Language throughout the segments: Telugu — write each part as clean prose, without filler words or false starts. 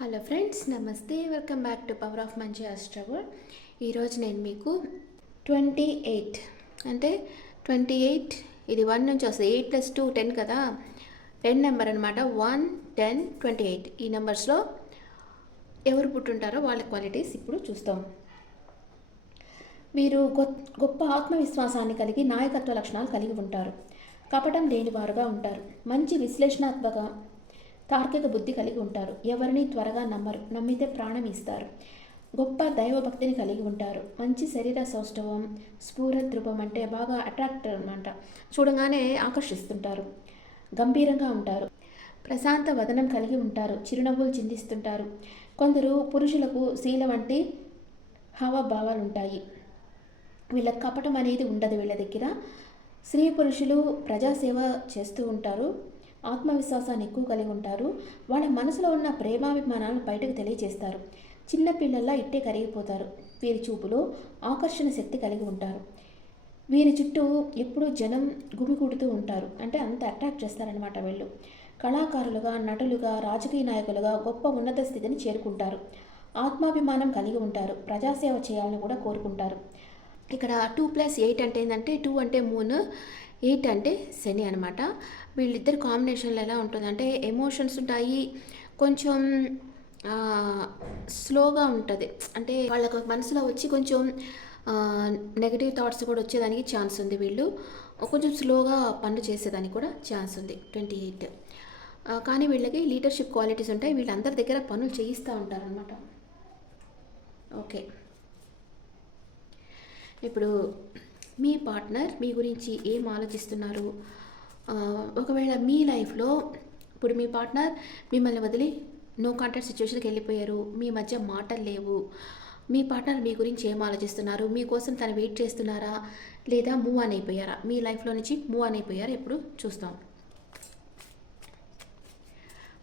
హలో ఫ్రెండ్స్, నమస్తే. Welcome back to power of మంచి ఆస్ట్రవర్. ఈరోజు నేను మీకు 28 అంటే 28 ఇది 1 నుంచి వస్తుంది. 8 + 2 10 కదా, 10 నెంబర్ అనమాట. 1, 10, 28 ఈ నెంబర్స్లో ఎవరు పుట్టుంటారో వాళ్ళ క్వాలిటీస్ ఇప్పుడు చూస్తాం. వీరు గొప్ప ఆత్మవిశ్వాసాన్ని కలిగి నాయకత్వ లక్షణాలు కలిగి ఉంటారు. కపటం లేనివారుగా ఉంటారు. మంచి విశ్లేషణాత్మక తార్కిక బుద్ధి కలిగి ఉంటారు. ఎవరిని త్వరగా నమ్మరు, నమ్మితే ప్రాణం ఇస్తారు. గొప్ప దైవభక్తిని కలిగి ఉంటారు. మంచి శరీర సౌష్ఠవం, స్ఫూరద్రూపం అంటే బాగా అట్రాక్ట్ అనమాట, చూడగానే ఆకర్షిస్తుంటారు. గంభీరంగా ఉంటారు. ప్రశాంత వదనం కలిగి ఉంటారు. చిరునవ్వులు చిందిస్తుంటారు. కొందరు పురుషులకు శీల వంటి హావభావాలు ఉంటాయి. వీళ్ళ కపటం అనేది ఉండదు వీళ్ళ దగ్గర. స్త్రీ పురుషులు ప్రజాసేవ చేస్తూ ఉంటారు. ఆత్మవిశ్వాసాన్ని ఎక్కువ కలిగి ఉంటారు. వాళ్ళ మనసులో ఉన్న ప్రేమాభిమానాలను బయటకు తెలియజేస్తారు. చిన్న పిల్లల్లా ఇట్టే కరిగిపోతారు. వీరి చూపులో ఆకర్షణ శక్తి కలిగి ఉంటారు. వీరి చుట్టూ ఎప్పుడూ జనం గుమికూడుతూ ఉంటారు. అంటే అంత అట్రాక్ట్ చేస్తారనమాట వీళ్ళు. కళాకారులుగా, నటులుగా, రాజకీయ నాయకులుగా గొప్ప ఉన్నత స్థితిని చేరుకుంటారు. ఆత్మాభిమానం కలిగి ఉంటారు. ప్రజాసేవ చేయాలని కూడా కోరుకుంటారు. ఇక్కడ 2 + 8 అంటే ఏంటంటే 2 అంటే మూన్, 8 అంటే శని అనమాట. వీళ్ళిద్దరు కాంబినేషన్లో ఎలా ఉంటుందంటే ఎమోషన్స్ ఉంటాయి, కొంచెం స్లోగా ఉంటుంది. అంటే వాళ్ళకు మనసులో వచ్చి కొంచెం నెగిటివ్ థాట్స్ కూడా వచ్చేదానికి ఛాన్స్ ఉంది. వీళ్ళు కొంచెం స్లోగా పనులు చేసేదానికి కూడా ఛాన్స్ ఉంది 28. కానీ వీళ్ళకి లీడర్షిప్ క్వాలిటీస్ ఉంటాయి. వీళ్ళందరి దగ్గర పనులు చేయిస్తూ ఉంటారనమాట. ఓకే, ఇప్పుడు మీ పార్ట్నర్ మీ గురించి ఏం ఆలోచిస్తున్నారు? ఒకవేళ మీ లైఫ్లో ఇప్పుడు మీ పార్ట్నర్ మిమ్మల్ని వదిలి నో కాంటాక్ట్ సిచ్యువేషన్కి వెళ్ళిపోయారు, మీ మధ్య మాటలు లేవు, మీ పార్ట్నర్ మీ గురించి ఏం ఆలోచిస్తున్నారు? మీకోసం తను వెయిట్ చేస్తున్నారా, లేదా మూవ్ ఆన్ అయిపోయారా? మీ లైఫ్లో నుంచి మూవ్ ఆన్ అయిపోయారా? ఎప్పుడు చూస్తాం.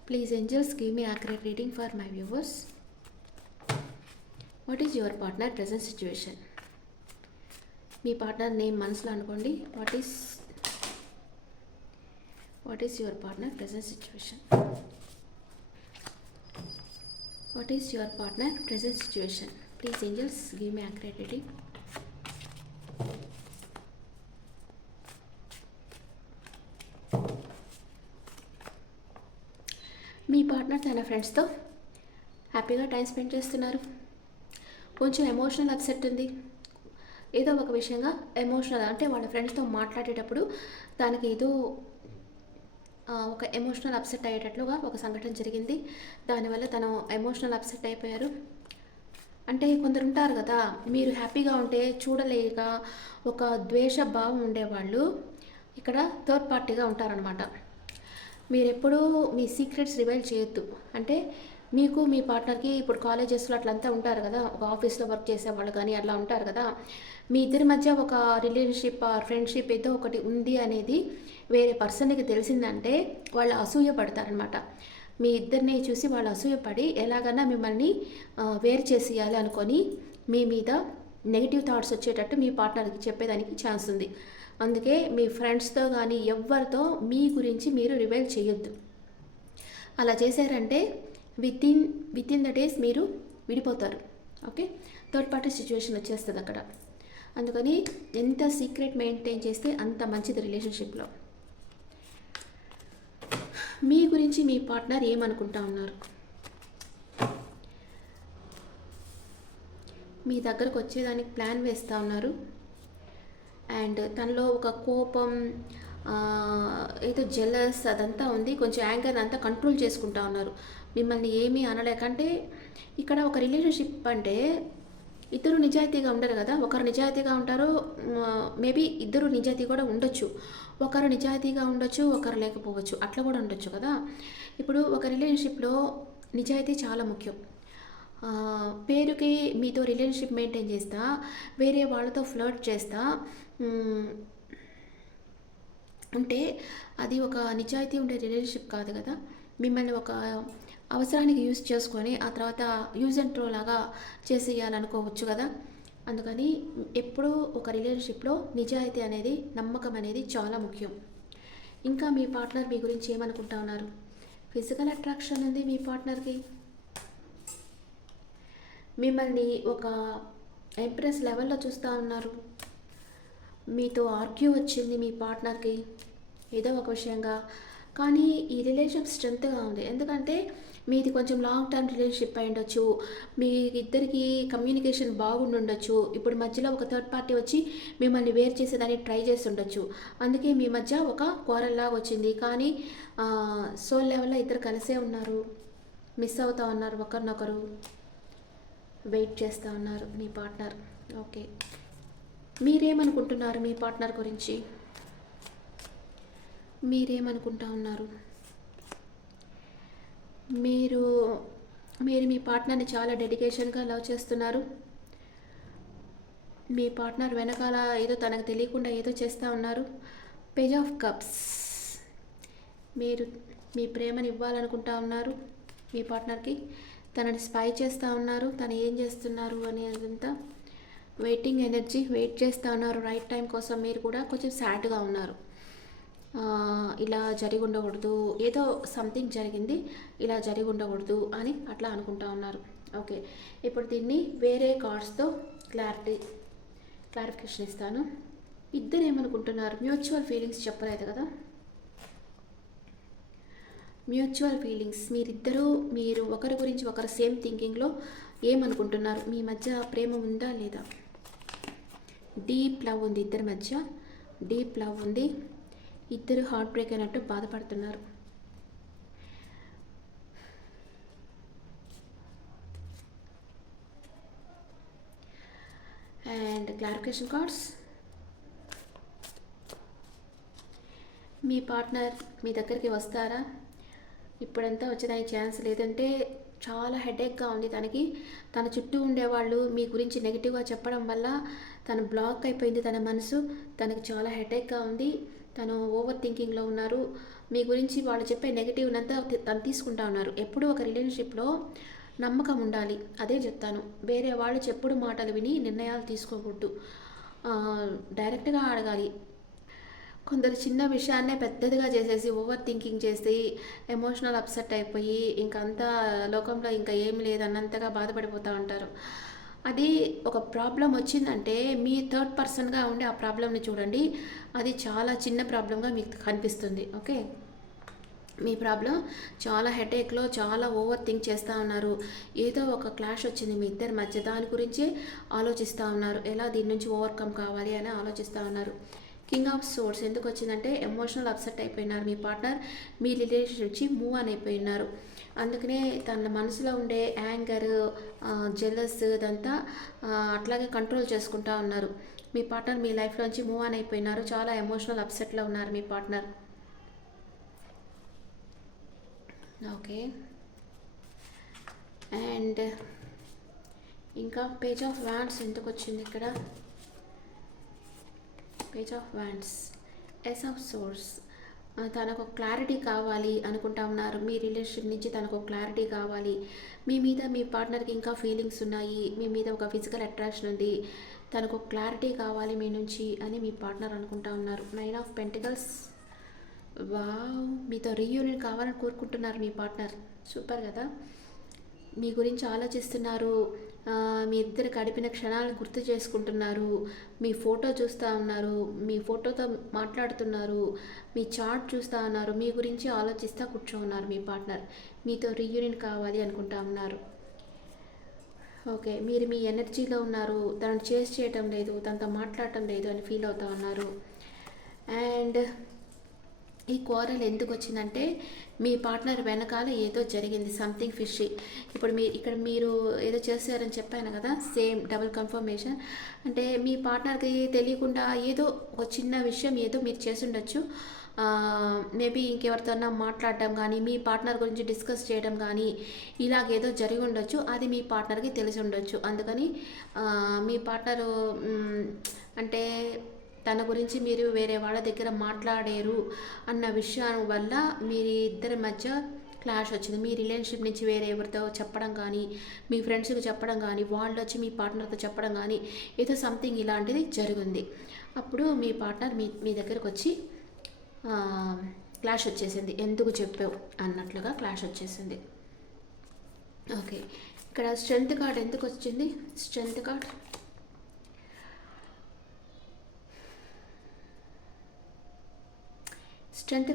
Please angels, give me accurate reading for my viewers. What is your partner present situation? Me partner name మనసులో అనుకోండి. What is your partner present situation? What is your partner present situation? Please angels, give me accurate reading. Me partner తన ఫ్రెండ్స్తో హ్యాపీగా టైం స్పెండ్ చేస్తున్నారు. కొంచెం ఎమోషనల్ అప్సెట్ ఉంది. ఏదో ఒక విషయంగా ఎమోషనల్ అంటే వాళ్ళ ఫ్రెండ్స్తో మాట్లాడేటప్పుడు దానికి ఏదో ఒక ఎమోషనల్ అప్సెట్ అయ్యేటట్లుగా ఒక సంఘటన జరిగింది. దానివల్ల తను ఎమోషనల్ అప్సెట్ అయిపోయారు. అంటే కొందరు ఉంటారు కదా, మీరు హ్యాపీగా ఉంటే చూడలేక ఒక ద్వేష భావం ఉండేవాళ్ళు ఇక్కడ థర్డ్ పార్టీగా ఉంటారనమాట. మీరు ఎప్పుడూ మీ సీక్రెట్స్ రివైల్ చేయొద్దు. అంటే మీకు మీ పార్ట్నర్కి ఇప్పుడు కాలేజెస్లో అట్లంతా ఉంటారు కదా, ఒక ఆఫీస్లో వర్క్ చేసేవాళ్ళు కానీ అట్లా ఉంటారు కదా, మీ ఇద్దరి మధ్య ఒక రిలేషన్షిప్ ఆర్ ఫ్రెండ్షిప్ ఏదో ఒకటి ఉంది అనేది వేరే పర్సన్కి తెలిసిందంటే వాళ్ళు అసూయ పడతారనమాట. మీ ఇద్దరిని చూసి వాళ్ళు అసూయపడి ఎలాగన్నా మిమ్మల్ని వేరు చేసేయాలి అనుకొని మీ మీద నెగిటివ్ థాట్స్ వచ్చేటట్టు మీ పార్ట్నర్కి చెప్పేదానికి ఛాన్స్ ఉంది. అందుకే మీ ఫ్రెండ్స్తో కానీ ఎవరితో మీ గురించి మీరు రివైల్ చేయొద్దు. అలా చేశారంటే విత్ ఇన్ ద డేస్ మీరు విడిపోతారు. ఓకే, థర్డ్ పార్టీ సిచ్యువేషన్ వచ్చేస్తుంది అక్కడ. అందుకని ఎంత సీక్రెట్ మెయింటైన్ చేస్తే అంత మంచిది రిలేషన్షిప్లో. మీ గురించి మీ పార్ట్నర్ ఏమనుకుంటా ఉన్నారు? మీ దగ్గరకు వచ్చేదానికి ప్లాన్ వేస్తూ ఉన్నారు. అండ్ తనలో ఒక కోపం, ఏదో జెలస్ అదంతా ఉంది. కొంచెం యాంగర్ అంతా కంట్రోల్ చేసుకుంటా ఉన్నారు. మిమ్మల్ని ఏమీ అనలేకంటే ఇక్కడ ఒక రిలేషన్షిప్ అంటే ఇద్దరు నిజాయితీగా ఉండరు కదా. ఒకరు నిజాయితీగా ఉంటారు, మేబీ ఇద్దరు నిజాయితీ కూడా ఉండొచ్చు. ఒకరు నిజాయితీగా ఉండొచ్చు, ఒకరు లేకపోవచ్చు, అట్లా కూడా ఉండొచ్చు కదా. ఇప్పుడు ఒక రిలేషన్షిప్లో నిజాయితీ చాలా ముఖ్యం. పేరుకి మీతో రిలేషన్షిప్ మెయింటైన్ చేస్తా, వేరే వాళ్ళతో ఫ్లర్ట్ చేస్తా అంటే అది ఒక నిజాయితీ ఉండే రిలేషన్షిప్ కాదు కదా. మిమ్మల్ని ఒక అవసరానికి యూజ్ చేసుకొని ఆ తర్వాత యూజ్ అండ్ త్రో లాగా చేసేయాలనుకోవచ్చు కదా. అందుకని ఎప్పుడూ ఒక రిలేషన్షిప్లో నిజాయితీ అనేది, నమ్మకం అనేది చాలా ముఖ్యం. ఇంకా మీ పార్ట్నర్ మీ గురించి ఏమనుకుంటా ఉన్నారు? ఫిజికల్ అట్రాక్షన్ ఉంది మీ పార్ట్నర్కి. మిమ్మల్ని ఒక ఎంప్రెస్ లెవెల్లో చూస్తూ ఉన్నారు. మీతో ఆర్గ్యూ వచ్చింది మీ పార్ట్నర్కి ఏదో ఒక విషయంగా. కానీ ఈ రిలేషన్ స్ట్రెంత్గా ఉంది, ఎందుకంటే మీది కొంచెం లాంగ్ టర్మ్ రిలేషన్షిప్ అయి ఉండొచ్చు, మీ ఇద్దరికి కమ్యూనికేషన్ బాగుండి ఉండొచ్చు. ఇప్పుడు మధ్యలో ఒక థర్డ్ పార్టీ వచ్చి మిమ్మల్ని వేరు చేసేదాన్ని ట్రై చేసి ఉండొచ్చు. అందుకే మీ మధ్య ఒక కోరల్లాగా వచ్చింది. కానీ సోల్ లెవెల్లో ఇద్దరు కలిసే ఉన్నారు, మిస్ అవుతూ ఉన్నారు ఒకరినొకరు, వెయిట్ చేస్తూ ఉన్నారు మీ పార్ట్నర్. ఓకే, మీరేమనుకుంటున్నారు మీ పార్ట్నర్ గురించి? మీరేమనుకుంటా ఉన్నారు? మీరు మీరు మీ పార్ట్నర్ని చాలా డెడికేషన్గా లవ్ చేస్తున్నారు. మీ పార్ట్నర్ వెనకాల ఏదో తనకు తెలియకుండా ఏదో చేస్తూ ఉన్నారు. పేజ్ ఆఫ్ కప్స్, మీరు మీ ప్రేమని ఇవ్వాలనుకుంటా ఉన్నారు మీ పార్ట్నర్కి. తనని స్పై చేస్తూ ఉన్నారు, తను ఏం చేస్తున్నారు అని అదంతా వెయిటింగ్ ఎనర్జీ, వెయిట్ చేస్తూ ఉన్నారు రైట్ టైం కోసం. మీరు కూడా కొంచెం సాడ్గా ఉన్నారు. ఇలా జరిగి ఉండకూడదు, ఏదో సంథింగ్ జరిగింది, ఇలా జరిగి ఉండకూడదు అని అట్లా అనుకుంటా ఉన్నారు. ఓకే, ఇప్పుడు దీన్ని వేరే కార్డ్స్తో క్లారిఫికేషన్ ఇస్తాను. ఇద్దరు ఏమనుకుంటున్నారు? మ్యూచువల్ ఫీలింగ్స్ చెప్పలేదు కదా, మ్యూచువల్ ఫీలింగ్స్. మీరు ఒకరి గురించి ఒకరు సేమ్ థింకింగ్లో ఏమనుకుంటున్నారు? మీ మధ్య ప్రేమ ఉందా లేదా? డీప్ లవ్ ఉంది, ఇద్దరి మధ్య డీప్ లవ్ ఉంది. ఇద్దరు హార్ట్ బ్రేక్ అయినట్టు బాధపడుతున్నారు. And clarification cards. మీ పార్ట్నర్ మీ దగ్గరికి వస్తారా? ఇప్పుడంతా వచ్చేదానికి ఛాన్స్ లేదంటే చాలా హెడేక్గా ఉంది తనకి. తన చుట్టూ ఉండేవాళ్ళు మీ గురించి నెగిటివ్గా చెప్పడం వల్ల తను బ్లాక్ అయిపోయింది తన మనసు. తనకి చాలా హెడేక్గా ఉంది, తను ఓవర్ థింకింగ్లో ఉన్నారు. మీ గురించి వాళ్ళు చెప్పే నెగిటివ్నంతా తను తీసుకుంటా ఉన్నారు. ఎప్పుడూ ఒక రిలేషన్షిప్లో నమ్మకం ఉండాలి, అదే చెప్తాను. వేరే వాళ్ళు చెప్పుడు మాటలు విని నిర్ణయాలు తీసుకోకూడదు, డైరెక్ట్గా అడగాలి. కొందరు చిన్న విషయాన్నే పెద్దదిగా చేసేసి ఓవర్ థింకింగ్ చేసి ఎమోషనల్ అప్సెట్ అయిపోయి ఇంకంతా లోకంలో ఇంకా ఏమి లేదన్నంతగా బాధపడిపోతూ ఉంటారు. అది ఒక ప్రాబ్లం వచ్చిందంటే మీ థర్డ్ పర్సన్గా ఉండి ఆ ప్రాబ్లమ్ని చూడండి, అది చాలా చిన్న ప్రాబ్లంగా మీకు కనిపిస్తుంది. ఓకే, మీ ప్రాబ్లం చాలా హెడేక్లో చాలా ఓవర్ థింక్ చేస్తూ ఉన్నారు. ఏదో ఒక క్లాష్ వచ్చింది మీ ఇద్దరి మధ్య, దాని గురించి ఆలోచిస్తూ ఉన్నారు, ఎలా దీని నుంచి ఓవర్కమ్ కావాలి అని ఆలోచిస్తూ ఉన్నారు. కింగ్ ఆఫ్ సోర్స్ ఎందుకు వచ్చిందంటే ఎమోషనల్ అప్సెట్ అయిపోయినారు మీ పార్ట్నర్, మీ రిలేషన్ నుంచి మూవ్ అని అయిపోయినారు. అందుకనే తన మనసులో ఉండే యాంగర్, జెలస్ ఇదంతా అట్లాగే కంట్రోల్ చేసుకుంటా ఉన్నారు. మీ పార్ట్నర్ మీ లైఫ్లోంచి మూవ్ ఆన్ అయిపోయినారు, చాలా ఎమోషనల్ అప్సెట్లో ఉన్నారు మీ పార్ట్నర్. ఓకే, అండ్ ఇంకా పేజ్ ఆఫ్ వ్యాండ్స్ ఎందుకు వచ్చింది ఇక్కడ? Page of wands, ace of swords. తనకు క్లారిటీ కావాలి అనుకుంటా ఉన్నారు, మీ రిలేషన్ నుంచి తనకు క్లారిటీ కావాలి. మీ మీద మీ పార్ట్నర్కి ఇంకా ఫీలింగ్స్ ఉన్నాయి, మీ మీద ఒక ఫిజికల్ అట్రాక్షన్ ఉంది, తనకు క్లారిటీ కావాలి మీ నుంచి అని మీ పార్ట్నర్ అనుకుంటా ఉన్నారు. 9 ఆఫ్ పెంటికల్స్. వావ్, మీతో రీయూనియన్ కావాలని కోరుకుంటున్నారు మీ పార్ట్నర్. సూపర్ కదా, మీ గురించి ఆలోచిస్తున్నారు, మీ ఇద్దరు గడిపిన క్షణాలను గుర్తు చేసుకుంటున్నారు, మీ ఫోటో చూస్తూ ఉన్నారు, మీ ఫోటోతో మాట్లాడుతున్నారు, మీ చార్ట్ చూస్తూ ఉన్నారు, మీ గురించి ఆలోచిస్తూ కూర్చోన్నారు మీ పార్ట్నర్. మీతో రీయూనియన్ కావాలి అనుకుంటా ఉన్నారు. ఓకే, మీరు మీ ఎనర్జీలో ఉన్నారు, తనను చేస్ చేయటం లేదు, తనతో మాట్లాడటం లేదు అని ఫీల్ అవుతూ ఉన్నారు. అండ్ ఈ కోరల్ ఎందుకు వచ్చిందంటే మీ పార్ట్నర్ వెనకాల ఏదో జరిగింది, సంథింగ్ ఫిషీ. ఇప్పుడు మీరు ఏదో చేస్తారని చెప్పాను కదా, సేమ్ డబుల్ కన్ఫర్మేషన్. అంటే మీ పార్ట్నర్కి తెలియకుండా ఏదో ఒక చిన్న విషయం ఏదో మీరు చేసి ఉండొచ్చు. మేబీ ఇంకెవరితోన్నా మాట్లాడటం కానీ, మీ పార్ట్నర్ గురించి డిస్కస్ చేయడం కానీ, ఇలాగేదో జరిగి ఉండొచ్చు. అది మీ పార్ట్నర్కి తెలిసి ఉండొచ్చు. అందుకని మీ పార్ట్నరు అంటే తన గురించి మీరు వేరే వాళ్ళ దగ్గర మాట్లాడారు అన్న విషయం వల్ల మీ ఇద్దరి మధ్య క్లాష్ వచ్చింది. మీ రిలేషన్షిప్ నుంచి వేరే ఎవరితో చెప్పడం కానీ, మీ ఫ్రెండ్స్కి చెప్పడం కానీ, వాళ్ళు వచ్చి మీ పార్ట్నర్తో చెప్పడం కానీ, ఏదో సంథింగ్ ఇలాంటిది జరిగింది. అప్పుడు మీ పార్ట్నర్ మీ దగ్గరకు వచ్చి క్లాష్ వచ్చేసింది, ఎందుకు చెప్పావు అన్నట్లుగా క్లాష్ వచ్చేసింది. ఓకే, ఇక్కడ స్ట్రెంత్ కార్డ్ ఎందుకు వచ్చింది? స్ట్రెంత్ కార్డ్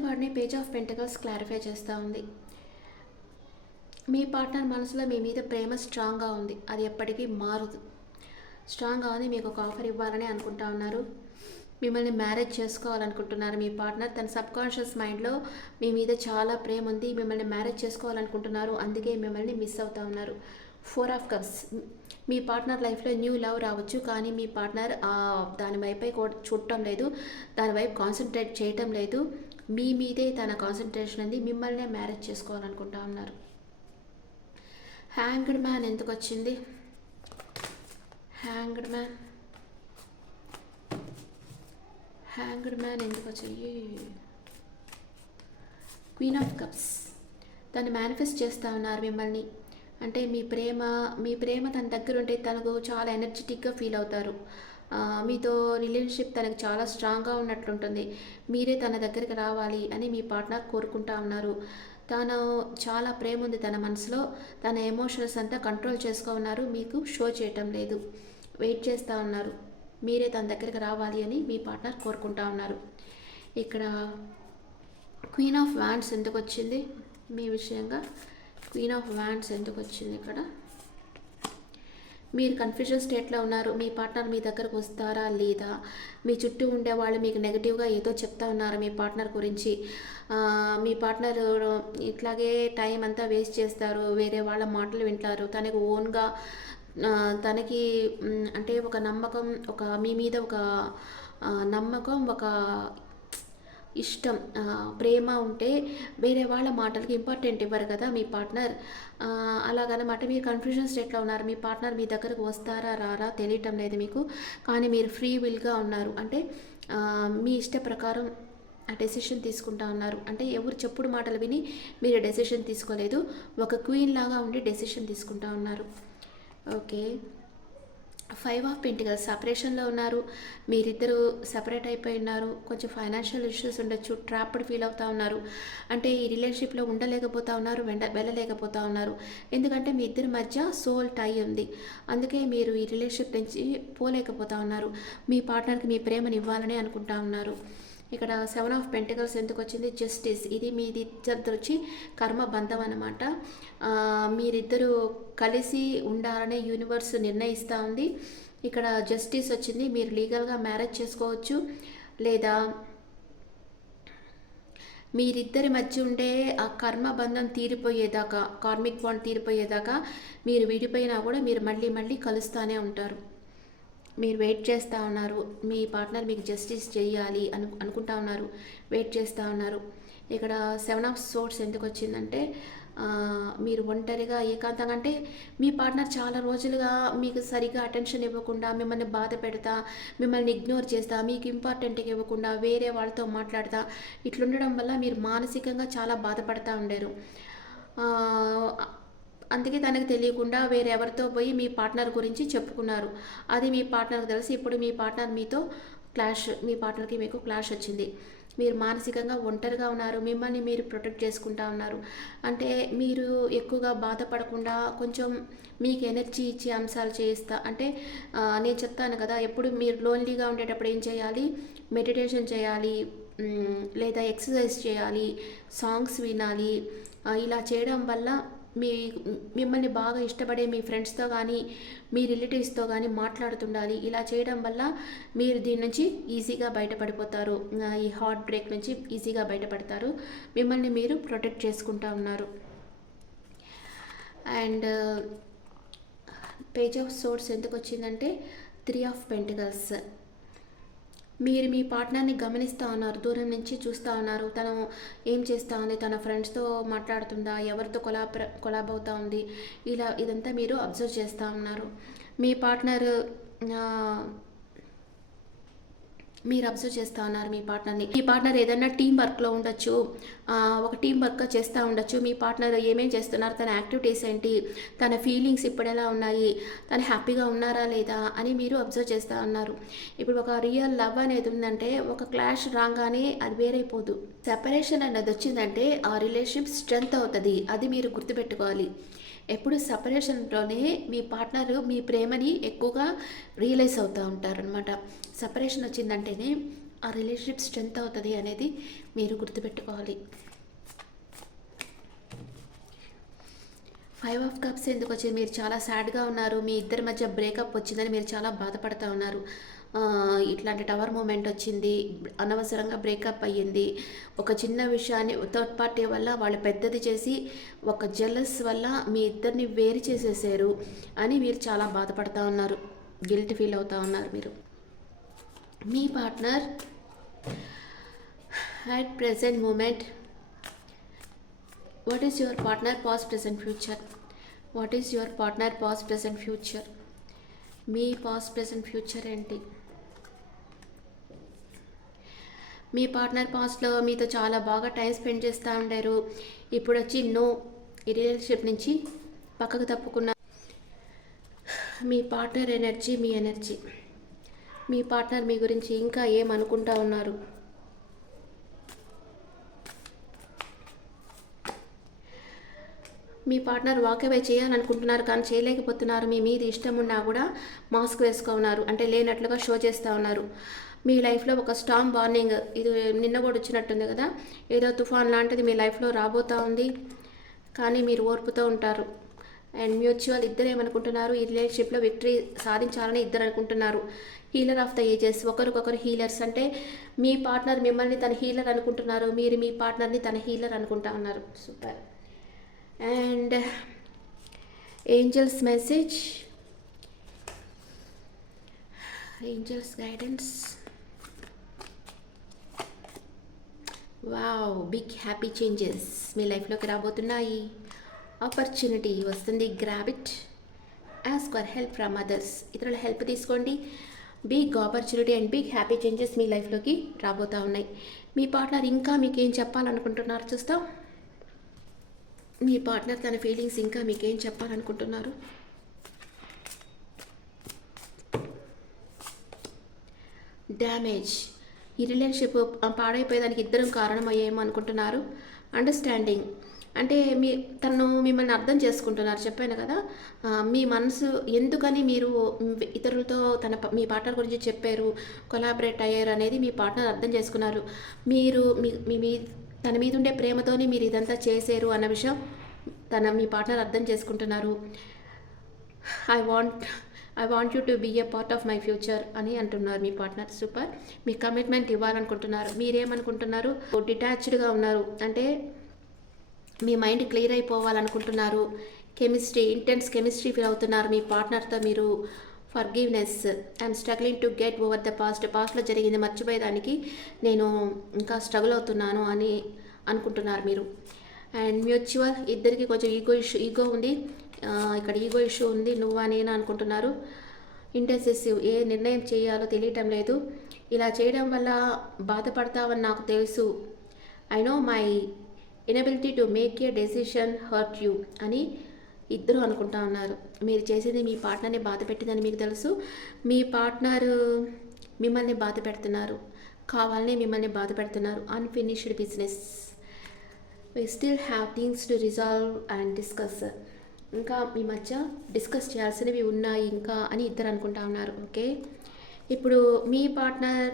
కార్డ్ని పేజ్ ఆఫ్ పెంటకల్స్ క్లారిఫై చేస్తూ ఉంది. మీ పార్ట్నర్ మనసులో మీ మీద ప్రేమ స్ట్రాంగ్గా ఉంది, అది ఎప్పటికీ మారదు. స్ట్రాంగ్గా ఉంది, మీకు ఒక ఆఫర్ ఇవ్వాలని అనుకుంటా ఉన్నారు. మిమ్మల్ని మ్యారేజ్ చేసుకోవాలనుకుంటున్నారు. మీ పార్ట్నర్ తన సబ్కాన్షియస్ మైండ్లో మీ మీద చాలా ప్రేమ ఉంది, మిమ్మల్ని మ్యారేజ్ చేసుకోవాలనుకుంటున్నారు, అందుకే మిమ్మల్ని మిస్ అవుతూ ఉన్నారు. 4 ఆఫ్ కప్స్, మీ పార్ట్నర్ లైఫ్లో న్యూ లవ్ రావచ్చు, కానీ మీ పార్ట్నర్ దాని వైపే చూడటం లేదు, దాని వైపు కాన్సన్ట్రేట్ చేయటం లేదు. మీ మీదే తన కాన్సన్ట్రేషన్ ఉంది, మిమ్మల్నే మ్యారేజ్ చేసుకోవాలనుకుంటా ఉన్నారు. హ్యాంగ్డ్ మ్యాన్ ఎందుకు వచ్చింది? హ్యాంగ్డ్ మ్యాన్ ఎందుకు వచ్చాయి? క్వీన్ ఆఫ్ కప్స్, తను మేనిఫెస్ట్ చేస్తూ ఉన్నారు మిమ్మల్ని. అంటే మీ ప్రేమ తన దగ్గర ఉంటే తనకు చాలా ఎనర్జెటిక్గా ఫీల్ అవుతారు. మీతో రిలేషన్షిప్ తనకు చాలా స్ట్రాంగ్గా ఉన్నట్లుంటుంది. మీరే తన దగ్గరికి రావాలి అని మీ పార్ట్నర్ కోరుకుంటా ఉన్నారు. తను చాలా ప్రేమ ఉంది తన మనసులో, తన ఎమోషన్స్ అంతా కంట్రోల్ చేసుకో ఉన్నారు, మీకు షో చేయటం లేదు, వెయిట్ చేస్తూ ఉన్నారు. మీరే తన దగ్గరికి రావాలి అని మీ పార్ట్నర్ కోరుకుంటా ఉన్నారు. ఇక్కడ క్వీన్ ఆఫ్ వ్యాండ్స్ ఎందుకు వచ్చింది మీ విషయంగా? క్వీన్ ఆఫ్ వ్యాండ్స్ ఎందుకు వచ్చింది ఇక్కడ? మీరు కన్ఫ్యూజన్ స్టేట్లో ఉన్నారు. మీ పార్ట్నర్ మీ దగ్గరకు వస్తారా లేదా? మీ చుట్టూ ఉండే వాళ్ళు మీకు నెగిటివ్గా ఏదో చెప్తా ఉన్నారు మీ పార్ట్నర్ గురించి. మీ పార్ట్నర్ ఇట్లాగే టైం అంతా వేస్ట్ చేస్తారు, వేరే వాళ్ళ మాటలు వింటారు. తనకు ఓన్గా తనకి అంటే ఒక నమ్మకం, ఒక మీ మీద ఒక నమ్మకం, ఒక ఇష్టం, ప్రేమ ఉంటే వేరే వాళ్ళ మాటలకి ఇంపార్టెంట్ ఇవ్వరు కదా మీ పార్ట్నర్. అలాగనమాట. మీరు కన్ఫ్యూజన్ స్టేట్లో ఉన్నారు. మీ పార్ట్నర్ మీ దగ్గరకు వస్తారా రారా తెలియటం లేదు మీకు, కానీ మీరు ఫ్రీ విల్గా ఉన్నారు. అంటే మీ ఇష్ట ప్రకారం డెసిషన్ తీసుకుంటా ఉన్నారు. అంటే ఎవరు చెప్పుడు మాటలు విని మీరు డెసిషన్ తీసుకోలేదు, ఒక క్వీన్ లాగా ఉండి డెసిషన్ తీసుకుంటా ఉన్నారు. ఓకే. 5 ఆఫ్ పెంటికల్స్, సపరేషన్లో ఉన్నారు. మీరిద్దరూ సపరేట్ అయిపోయి ఉన్నారు. కొంచెం ఫైనాన్షియల్ ఇష్యూస్ ఉండొచ్చు, ట్రాప్డ్ ఫీల్ అవుతూ ఉన్నారు. అంటే ఈ రిలేషన్షిప్లో ఉండలేకపోతూ ఉన్నారు, వెళ్ళలేకపోతూ ఉన్నారు. ఎందుకంటే మీ ఇద్దరి మధ్య సోల్ టై ఉంది, అందుకే మీరు ఈ రిలేషన్షిప్ నుంచి పోలేకపోతూ ఉన్నారు. మీ పార్ట్నర్కి మీ ప్రేమని ఇవ్వాలని అనుకుంటా ఉన్నారు. ఇక్కడ 7 ఆఫ్ పెంటికల్స్ ఎందుకు వచ్చింది? జస్టిస్, ఇది మీది ఇద్దరు వచ్చి కర్మ బంధం అన్నమాట. మీరిద్దరూ కలిసి ఉండాలనే యూనివర్స్ నిర్ణయిస్తూ ఉంది. ఇక్కడ జస్టిస్ వచ్చింది. మీరు లీగల్గా మ్యారేజ్ చేసుకోవచ్చు, లేదా మీరిద్దరి మధ్య ఉండే ఆ కర్మ బంధం తీరిపోయేదాకా, కార్మిక్ బాండ్ తీరిపోయేదాకా మీరు విడిపోయినా కూడా మీరు మళ్ళీ కలుస్తూనే ఉంటారు. మీరు వెయిట్ చేస్తూ ఉన్నారు. మీ పార్ట్నర్ మీకు జస్టిస్ చేయాలి అనుకుంటా ఉన్నారు, వెయిట్ చేస్తూ ఉన్నారు. ఇక్కడ 7 ఆఫ్ సోర్డ్స్ ఎందుకు వచ్చిందంటే మీరు ఒంటరిగా ఏకాంతంగా, అంటే మీ పార్ట్నర్ చాలా రోజులుగా మీకు సరిగా అటెన్షన్ ఇవ్వకుండా, మిమ్మల్ని బాధ పెడతా, మిమ్మల్ని ఇగ్నోర్ చేస్తా, మీకు ఇంపార్టెంట్గా ఇవ్వకుండా వేరే వాళ్ళతో మాట్లాడతా, ఇట్లుండడం వల్ల మీరు మానసికంగా చాలా బాధపడతా ఉండారు. అందుకే తనకు తెలియకుండా వేరెవరితో పోయి మీ పార్ట్నర్ గురించి చెప్పుకున్నారు. అది మీ పార్ట్నర్కి తెలిసి ఇప్పుడు మీ పార్ట్నర్ మీతో మీ పార్ట్నర్కి మీకు క్లాష్ వచ్చింది. మీరు మానసికంగా ఒంటరిగా ఉన్నారు, మిమ్మల్ని మీరు ప్రొటెక్ట్ చేసుకుంటా ఉన్నారు. అంటే మీరు ఎక్కువగా బాధపడకుండా కొంచెం మీకు ఎనర్జీ ఇచ్చే అంశాలు చేయిస్తా. అంటే నేను చెప్తాను కదా, ఎప్పుడు మీరు లోన్లీగా ఉండేటప్పుడు ఏం చేయాలి? మెడిటేషన్ చేయాలి, లేదా ఎక్సర్సైజ్ చేయాలి, సాంగ్స్ వినాలి. ఇలా చేయడం వల్ల మిమ్మల్ని బాగా ఇష్టపడే మీ ఫ్రెండ్స్తో కానీ మీ రిలేటివ్స్తో కానీ మాట్లాడుతుండాలి. ఇలా చేయడం వల్ల మీరు దీని నుంచి ఈజీగా బయటపడిపోతారు, ఈ హార్ట్ బ్రేక్ నుంచి ఈజీగా బయటపడతారు. మిమ్మల్ని మీరు ప్రొటెక్ట్ చేసుకుంటూ ఉన్నారు. అండ్ పేజ్ ఆఫ్ సోర్డ్స్ ఎందుకు వచ్చిందంటే 3 ఆఫ్ పెంటికల్స్. మీరు మీ పార్ట్నర్ని గమనిస్తూ ఉన్నారు, దూరం నుంచి చూస్తూ ఉన్నారు. తను ఏం చేస్తూ ఉంది, తన ఫ్రెండ్స్తో మాట్లాడుతుందా, ఎవరితో కొలాబ్ అవుతూ ఉంది, ఇదంతా మీరు అబ్జర్వ్ చేస్తూ ఉన్నారు. మీ పార్ట్నర్ మీరు అబ్జర్వ్ చేస్తూ ఉన్నారు మీ పార్ట్నర్ని. మీ పార్ట్నర్ ఏదైనా టీం వర్క్లో ఉండొచ్చు, ఒక టీం వర్క్గా చేస్తూ ఉండొచ్చు. మీ పార్ట్నర్ ఏమేం చేస్తున్నారు, తన యాక్టివిటీస్ ఏంటి, తన ఫీలింగ్స్ ఇప్పుడు ఎలా ఉన్నాయి, తను హ్యాపీగా ఉన్నారా లేదా అని మీరు అబ్జర్వ్ చేస్తూ ఉన్నారు. ఇప్పుడు ఒక రియల్ లవ్ అనేది ఉందంటే ఒక క్లాష్ రాగానే అది వేరైపోదు. సెపరేషన్ అనేది వచ్చిందంటే ఆ రిలేషన్షిప్ స్ట్రెంగ్త్ అవుతుంది, అది మీరు గుర్తుపెట్టుకోవాలి. ఎప్పుడు సపరేషన్లోనే మీ పార్ట్నర్ మీ ప్రేమని ఎక్కువగా రియలైజ్ అవుతూ ఉంటారనమాట. సపరేషన్ వచ్చిందంటేనే ఆ రిలేషన్షిప్ స్ట్రెంత్ అవుతుంది అనేది మీరు గుర్తుపెట్టుకోవాలి. 5 ఆఫ్ కప్స్ ఎందుకు వచ్చింది? మీరు చాలా సాడ్గా ఉన్నారు, మీ ఇద్దరి మధ్య బ్రేకప్ వచ్చిందని మీరు చాలా బాధపడుతూ ఉన్నారు. ఇట్లాంటి టవర్ మూమెంట్ వచ్చింది, అనవసరంగా బ్రేకప్ అయ్యింది, ఒక చిన్న విషయాన్ని థర్డ్ పార్టీ వల్ల వాళ్ళు పెద్దది చేసి ఒక జెలస్ వల్ల మీ ఇద్దరిని వేరు చేసేసారు అని మీరు చాలా బాధపడుతూ ఉన్నారు, గిల్ట్ ఫీల్ అవుతూ ఉన్నారు మీరు. మీ partner at present moment, what is your partner past present future? What is your partner past present future? మీ పాస్ట్ ప్రెజెంట్ ఫ్యూచర్ ఏంటి? మీ పార్ట్నర్ పాస్ట్లో మీతో చాలా బాగా టైం స్పెండ్ చేస్తూ ఉండారు, ఇప్పుడు వచ్చి నో, ఈ రిలేషన్షిప్ నుంచి పక్కకు తప్పుకున్న. మీ పార్ట్నర్ ఎనర్జీ, మీ ఎనర్జీ, మీ పార్ట్నర్ మీ గురించి ఇంకా ఏమనుకుంటా ఉన్నారు? మీ పార్ట్నర్ వాక్ అవే చేయాలనుకుంటున్నారు కానీ చేయలేకపోతున్నారు. మీ మీద ఇష్టం ఉన్నా కూడా మాస్క్ వేసుకున్నారు, అంటే లేనట్లుగా షో చేస్తూ ఉన్నారు. మీ లైఫ్లో ఒక స్టార్మ్ వార్నింగ్, ఇది నిన్న కూడా వచ్చినట్టుంది కదా, ఏదో తుఫాన్ లాంటిది మీ లైఫ్లో రాబోతూ ఉంది, కానీ మీరు ఓర్పుతూ ఉంటారు. అండ్ మ్యూచువల్ ఇద్దరు ఏమనుకుంటున్నారు? ఈ రిలేషన్షిప్లో విక్టరీ సాధించాలని ఇద్దరు అనుకుంటున్నారు. హీలర్ ఆఫ్ ద ఏజెస్, ఒకరికొకరు హీలర్స్, అంటే మీ పార్ట్నర్ మిమ్మల్ని తన హీలర్ అనుకుంటున్నారు, మీరు మీ పార్ట్నర్ని తన హీలర్ అనుకుంటా ఉన్నారు. Super. And angels message, angels guidance. Wow, big happy changes మీ లైఫ్లోకి రాబోతున్నాయి. ఆపర్చునిటీ వస్తుంది, grab it. Ask for help from others, ఇతరుల హెల్ప్ తీసుకోండి. Big opportunity and big happy changes మీ లైఫ్లోకి రాబోతూ ఉన్నాయి. మీ పార్ట్నర్ ఇంకా మీకు ఏం చెప్పాలనుకుంటున్నారు చూస్తాం. మీ పార్ట్నర్ తన ఫీలింగ్స్ ఇంకా మీకేం చెప్పాలనుకుంటున్నారు? డ్యామేజ్, ఈ రిలేషన్షిప్ పాడైపోయేదానికి ఇద్దరం కారణమయ్యేమో అనుకుంటున్నారు. అండర్స్టాండింగ్, అంటే తను మిమ్మల్ని అర్థం చేసుకుంటున్నారు, చెప్పాను కదా. మీ మనసు ఎందుకని మీరు ఇతరులతో మీ పార్ట్నర్ గురించి చెప్పారు, కొలాబరేట్ అయ్యారు అనేది మీ పార్ట్నర్ అర్థం చేసుకున్నారు. మీరు మీ తన మీద ఉండే ప్రేమతోనే మీరు ఇదంతా చేశారు అన్న విషయం మీ పార్ట్నర్ అర్థం చేసుకుంటున్నారు. I want you to be a part of my future అని అంటున్నారు మీ పార్ట్నర్. సూపర్. మీ కమిట్మెంట్ ఇవ్వాలనుకుంటున్నారు. మీరేమనుకుంటున్నారు? డిటాచ్డ్గా ఉన్నారు, అంటే మీ మైండ్ క్లియర్ అయిపోవాలనుకుంటున్నారు. కెమిస్ట్రీ, ఇంటెన్స్ కెమిస్ట్రీ ఫీల్ అవుతున్నారు మీ పార్ట్నర్తో మీరు. Forgiveness, I'm struggling to get over the పాస్ట్లో జరిగింది మర్చిపోయేదానికి నేను ఇంకా స్ట్రగుల్ అవుతున్నాను అని అనుకుంటున్నారు మీరు. అండ్ మ్యూచువల్, ఇద్దరికి కొంచెం ఈగో ఉంది, ఇక్కడ ఈగో ఇష్యూ ఉంది, నువ్వా నేనా అనుకుంటున్నారు. ఇంటెన్సివ్, ఏ నిర్ణయం చేయాలో తెలియటం లేదు, ఇలా చేయడం వల్ల బాధపడతావని నాకు తెలుసు. I know my inability to make a decision hurt you అని ఇద్దరు అనుకుంటా ఉన్నారు. మీరు చేసేది మీ పార్ట్నర్ని బాధ పెట్టిందని మీకు తెలుసు. మీ పార్ట్నర్ మిమ్మల్ని బాధ పెడుతున్నారు, కావాలని మిమ్మల్ని బాధ పెడుతున్నారు. Unfinished business, we still have things to resolve and discuss. ఇంకా మీ మధ్య డిస్కస్ చేయాల్సినవి ఉన్నాయి ఇంకా అని ఇద్దరు అనుకుంటా ఉన్నారు. ఓకే, ఇప్పుడు మీ పార్ట్నర్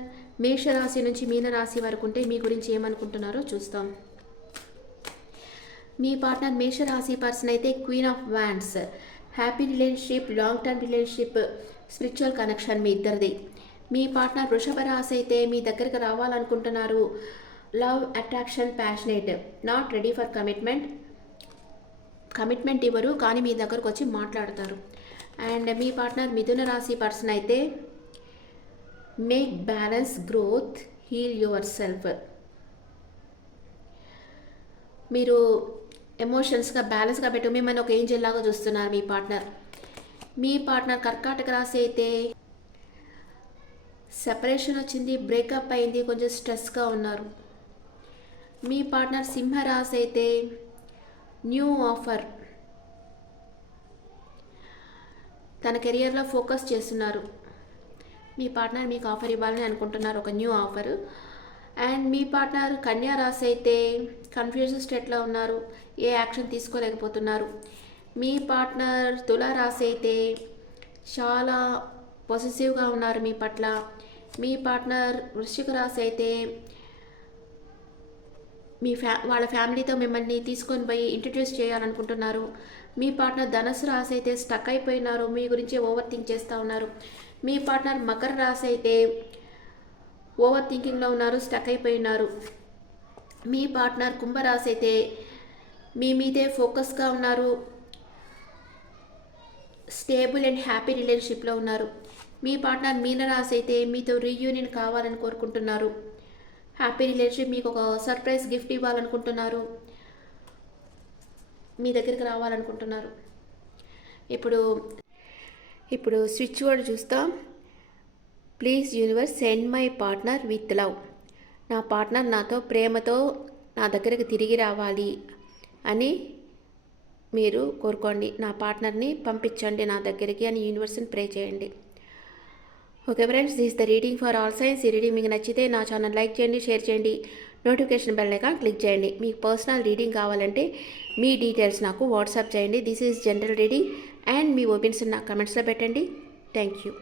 మేషరాశి నుంచి మీనరాశి వరకు ఉంటే మీ గురించి ఏమనుకుంటున్నారో చూస్తాం. మీ పార్ట్నర్ మేషరాశి పర్సన్ అయితే queen of wands, happy relationship, long term relationship, spiritual connection మీ ఇద్దరిది. మీ పార్ట్నర్ వృషభ రాశి అయితే మీ దగ్గరికి రావాలనుకుంటున్నారు. Love, attraction, passionate, not ready for commitment ఇవ్వరు కానీ మీ దగ్గరకు వచ్చి మాట్లాడతారు. అండ్ మీ పార్ట్నర్ మిథున రాశి పర్సన్ అయితే make balance, growth, heal yourself. మీరు ఎమోషన్స్గా బ్యాలెన్స్గా పెట్టు, మిమ్మల్ని ఒక ఏంజల్ లాగా చూస్తున్నారు మీ పార్ట్నర్. మీ పార్ట్నర్ కర్కాటక రాశి అయితే సెపరేషన్ వచ్చింది, బ్రేకప్ అయింది, కొంచెం స్ట్రెస్గా ఉన్నారు. మీ పార్ట్నర్ సింహరాశి అయితే న్యూ ఆఫర్, తన కెరియర్లో ఫోకస్ చేస్తున్నారు. మీ పార్ట్నర్ మీకు ఆఫర్ ఇవ్వాలని అనుకుంటున్నారు, ఒక new offer. And me partner కన్యా రాశి అయితే కన్ఫ్యూజన్ స్టేట్లో ఉన్నారు, ఏ యాక్షన్ తీసుకోలేకపోతున్నారు. మీ పార్ట్నర్ తులా రాశి అయితే చాలా పొసెసివ్గా ఉన్నారు మీ పట్ల. మీ పార్ట్నర్ వృశ్చిక రాశి అయితే వాళ్ళ ఫ్యామిలీతో మిమ్మల్ని తీసుకొని పోయి ఇంట్రడ్యూస్ చేయాలనుకుంటున్నారు. మీ పార్ట్నర్ ధనుసు రాశి అయితే స్టక్ అయిపోయినారు, మీ గురించి ఓవర్ థింక్ చేస్తూ ఉన్నారు. మీ పార్ట్నర్ మకర రాశి అయితే ఓవర్ థింకింగ్లో ఉన్నారు, స్టక్ అయిపోయినారు. మీ పార్ట్నర్ కుంభరాశి అయితే మీ మీదే ఫోకస్గా ఉన్నారు, స్టేబుల్ అండ్ హ్యాపీ రిలేషన్షిప్లో ఉన్నారు. మీ పార్ట్నర్ మీనరాశి అయితే మీతో రీయూనియన్ కావాలని కోరుకుంటున్నారు, హ్యాపీ రిలేషన్షిప్, మీకు ఒక సర్ప్రైజ్ గిఫ్ట్ ఇవ్వాలనుకుంటున్నారు, మీ దగ్గరికి రావాలనుకుంటున్నారు. ఇప్పుడు స్విచ్ వర్డ్ చూస్తాం. Please universe send my partner with love. నా పార్ట్నర్ నాతో ప్రేమతో నా దగ్గరికి తిరిగి రావాలి అని మీరు కోరుకోండి. నా పార్ట్నర్ని పంపించండి నా దగ్గరికి అని యూనివర్స్ని ప్రే చేయండి. Okay friends, this the reading for all science. ఈ రీడింగ్ మీకు నచ్చితే నా ఛానల్ లైక్ చేయండి, షేర్ చేయండి, నోటిఫికేషన్ బెల్ ఐకాన్ క్లిక్ చేయండి. మీకు పర్సనల్ రీడింగ్ కావాలంటే మీ డీటెయిల్స్ నాకు వాట్సాప్ చేయండి. This is general reading and me opinions నాకు కమెంట్స్లో పెట్టండి. Thank you.